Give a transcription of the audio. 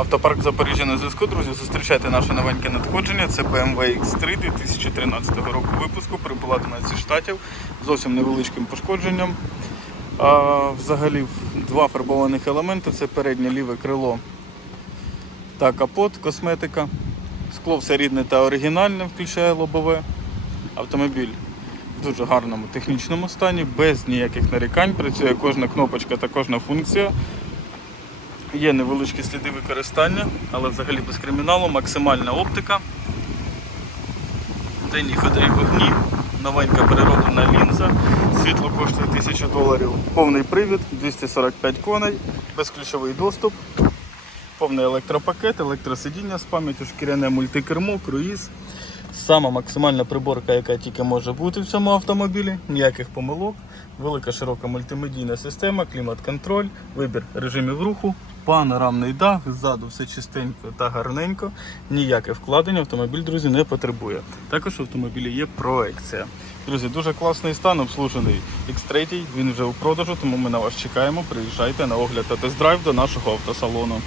Автопарк Запоріжжя на зв'язку, друзі. Зустрічайте наше новеньке надходження. Це BMW X3 2013 року випуску. Прибула до нас зі штатів зовсім невеличким пошкодженням. А, взагалі два фарбованих елементи: це переднє ліве крило та капот, косметика. Скло все рідне та оригінальне, включає лобове. Автомобіль в дуже гарному технічному стані, без ніяких нарікань. Працює кожна кнопочка та кожна функція. Є невеличкі сліди використання, але взагалі без криміналу, максимальна оптика. Денні ходові вогні, новенька перероблена лінза, світло коштує 1000 доларів, повний привід, 245 коней, безключовий доступ, повний електропакет, електросидіння з пам'яттю, шкіряне мультикермо, круїз. Сама максимальна приборка, яка тільки може бути в цьому автомобілі, ніяких помилок, велика широка мультимедійна система, клімат-контроль, вибір режимів руху, панорамний дах, ззаду все чистенько та гарненько, ніяке вкладення автомобіль, друзі, не потребує. Також в автомобілі є проекція. Друзі, дуже класний стан, обслужений X3, він вже у продажу, тому ми на вас чекаємо. Приїжджайте на огляд та тест-драйв до нашого автосалону.